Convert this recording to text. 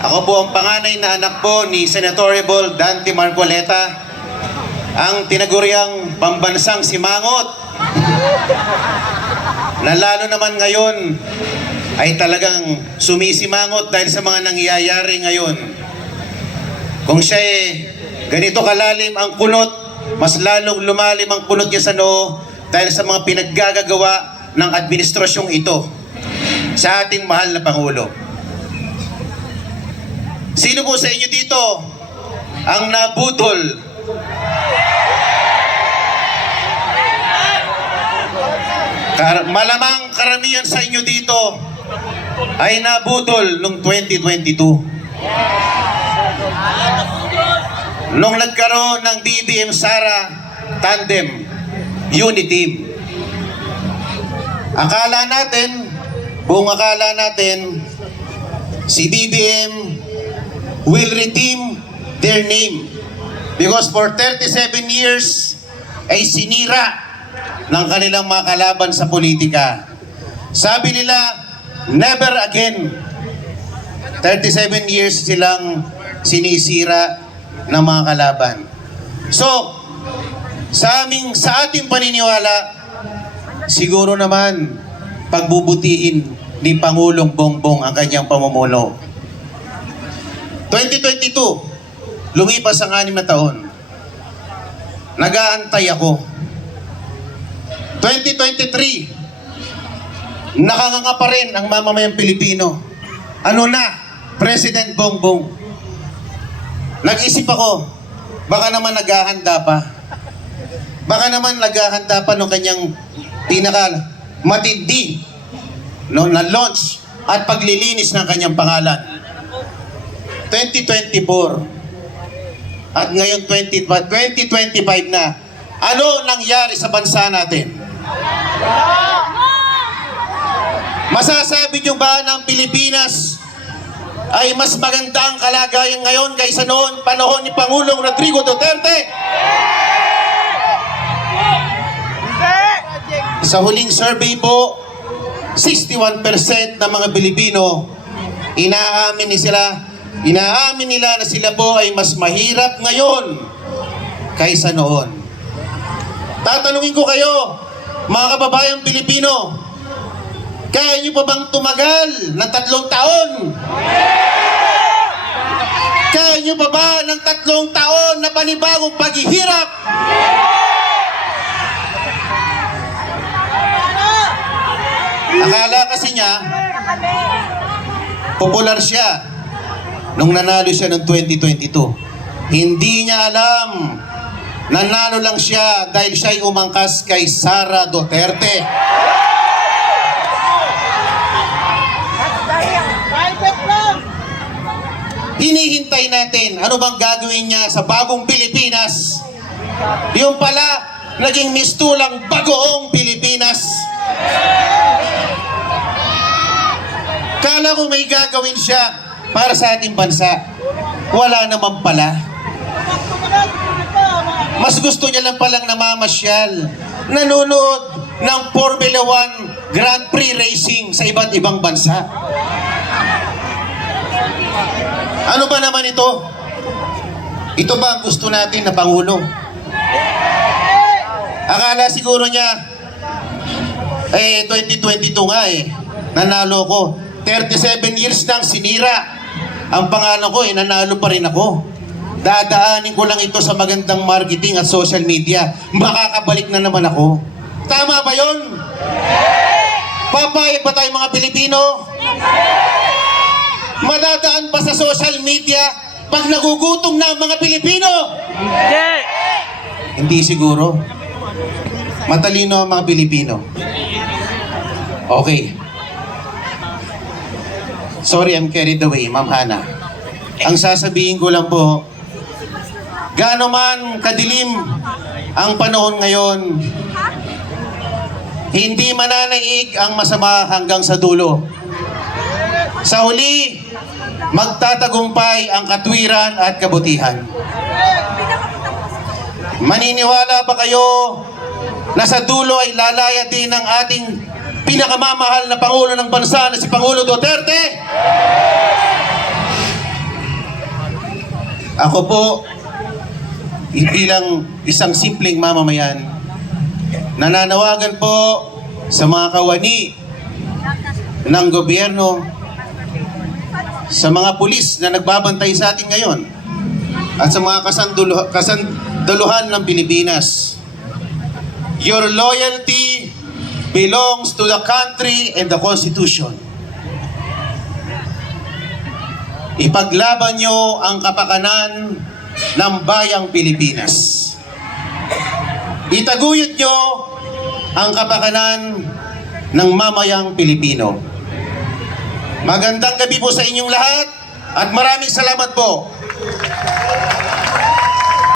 Ako po ang panganay na anak po ni Senatorable Dante Marcoleta, ang tinaguriang pambansang simangot, na lalo naman ngayon ay talagang sumisimangot dahil sa mga nangyayari ngayon. Kung siya ganito kalalim ang kunot, mas lalong lumalim ang kunot niya sa noo dahil sa mga pinaggagawa ng administrasyong ito sa ating mahal na Pangulo. Sino po sa inyo dito ang nabudol malamang karamihan sa inyo dito ay nabudol noong 2022 nung nagkaroon ng BBM Sara Tandem Unity. Akala natin, buong akala natin, si BBM will redeem their name because for 37 years ay sinira ng kanilang mga kalaban sa politika. Sabi nila, never again. 37 years silang sinisira ng mga kalaban. So, sa ating paniniwala, siguro naman pagbubutihin ni Pangulong Bongbong ang kanyang pamumuno. 2022, lumipas ang 6 na taon. Nag-aantay ako. 2023, nakanganga pa rin ang mamamayang Pilipino. Ano na, President Bongbong? Nag-isip ako, baka naman naghahanda pa. Baka naman naghahanda pa ng kanyang pinaka matindi na launch at paglilinis ng kanyang pangalan. 2024 at ngayon 2025 na. Ano nangyari sa bansa natin? Masasabi nyo ba ng Pilipinas ay mas maganda ang kalagayan ngayon kaysa noon panahon ni Pangulong Rodrigo Duterte? Sa huling survey po, 61% ng mga Pilipino inaamin nila na sila po ay mas mahirap ngayon kaysa noon. Tatanungin ko kayo, mga kababayang Pilipino, kaya nyo pa bang tumagal ng 3 taon? Kaya nyo pa ba ng 3 taon na panibagong paghihirap? Akala kasi niya, popular siya nung nanalo siya noong 2022. Hindi niya alam, nanalo lang siya dahil siya'y umangkas kay Sara Duterte. Hinihintay natin, ano bang gagawin niya sa bagong Pilipinas? Yung pala, naging mistulang bagoong Pilipinas. Kala ko may gagawin siya para sa ating bansa. Wala naman pala. Mas gusto niya lang palang namamasyal, nanonood ng Formula 1 Grand Prix racing sa iba't ibang bansa. Ano ba naman ito? Ito ba ang gusto natin na Pangulo? Akala siguro niya, 2022 nga nanalo ko. 37 years nang sinira ang pangalan ko, nanalo pa rin ako. Dadaanin ko lang ito sa magandang marketing at social media. Makakabalik na naman ako. Tama ba yun? Papayag ba tayo mga Pilipino? Madadaan pa sa social media pag nagugutom na ang mga Pilipino? Hindi siguro. Matalino ang mga Pilipino. Okay. Sorry, I'm carried away, Ma'am Hana. Ang sasabihin ko lang po, gaano man kadilim ang panahon ngayon, hindi mananaig ang masama hanggang sa dulo. Sa huli, magtatagumpay ang katwiran at kabutihan. Maniniwala ba kayo na sa dulo ay lalaya din ng ating pinakamamahal na Pangulo ng bansa na si Pangulo Duterte? Ako po, bilang isang simpleng mamamayan, nananawagan po sa mga kawani ng gobyerno, sa mga pulis na nagbabantay sa atin ngayon, at sa mga kasandaluhan ng Pilipinas. Your loyalty belongs to the country and the Constitution. Ipaglaban nyo ang kapakanan ng bayang Pilipinas. Itaguyod nyo ang kapakanan ng mamayang Pilipino. Magandang gabi po sa inyong lahat at maraming salamat po.